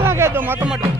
எல்லாம் கேட்கும் மொத்தம் மட்டும்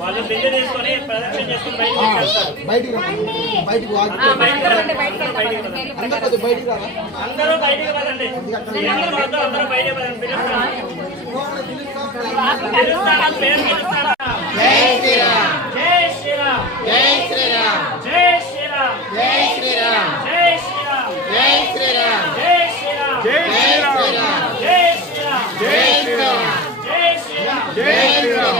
చేసుకుని బయటికి వచ్చేస్తారు. బయటికి రా. బయటికి ఆ, బయటికి. బయటికి. అందరూ బయటికి రారా అందరూ బయటికి పదండి అందరూ బయటికి పదండి. పిలుస్తాను, పేరు పిలుస్తాను. జై శ్రీరామ్ జై శ్రీరామ్ జై శ్రీరామ్ జై శ్రీరామ్ జై శ్రీరామ్. జై శ్రీరామ్. జై శ్రీరామ్. జై శ్రీరామ్. జై శ్రీరామ్. జై శ్రీరామ్. జై శ్రీరామ్. జై శ్రీరామ్. జై శ్రీరామ్.